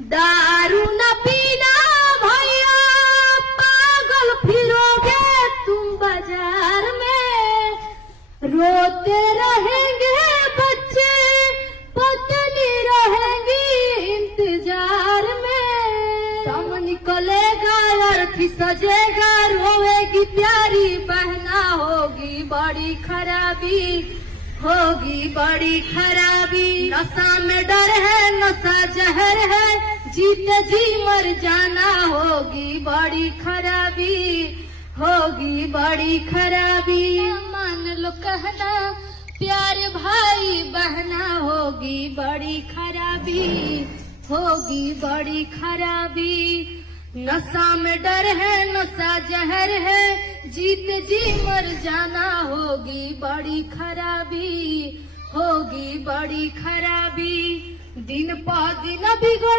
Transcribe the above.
दारू न पीना भैया, पागल फिरोगे तुम बाजार में, रोते रहेंगे बच्चे, पत्नी रहेंगी इंतजार में। दम निकलेगा अर्थी सजेगा, रोएगी प्यारी बहना, होगी बड़ी खराबी, होगी बड़ी खराबी। नशा में डर है, नशा जहर है, जीते जी मर जाना, होगी बड़ी खराबी, होगी बड़ी खराबी। मान लो कहना प्यारे भाई बहना, होगी बड़ी खराबी, होगी बड़ी खराबी। नशा में डर है, नशा जहर है, जीत जी मर जाना, होगी बड़ी खराबी, होगी बड़ी खराबी। दिन प दिन बिगड़ा